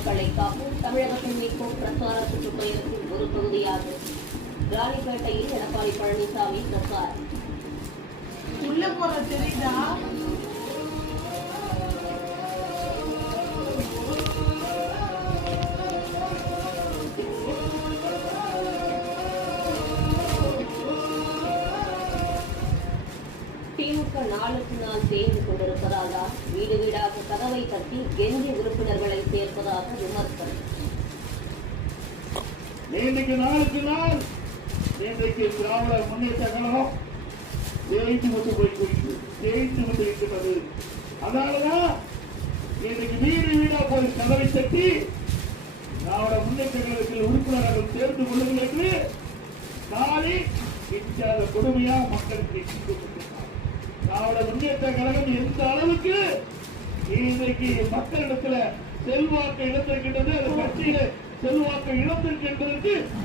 மக்களை காப்போம் தமிழகத்தில் மீட்போம் பிரச்சார சுற்றுப்பயணத்தின் ஒரு பகுதியாக ராணிப்பேட்டையில் எடப்பாடி பழனிசாமி பிரச்சாரம். உள்ள போற தெரியுதா? திமுக நாளுக்கு நாள் தேர்ந்து கொண்டிருப்பதால் வீடு வீடாக கதவை தட்டி கெஞ்சி உறுப்பினர்களை சேர்ப்பதாக விமர்சனம். இன்றைக்கு நாளுக்கு நாள் இன்றைக்கு திராவிட முன்னேற்ற கழகம் தேய்த்து கொண்டிருக்கிறது. அதனாலதான் இன்றைக்கு வீடு வீடா போய் கதவை தட்டி திராவிட முன்னேற்ற கழகத்தில் உறுப்பினர்கள் சேர்ந்து கொள்ளுங்கள் என்று காலை இல்லாத கொடுமையா மக்களுக்கு திராவிட முன்னேற்ற கழகம் எந்த அளவுக்கு இன்றைக்கு மக்களிடத்துல செல்வாக்கு இழந்திருக்கின்றது, அந்த கட்சியில செல்வாக்கு இழந்திருக்கு என்பதற்கு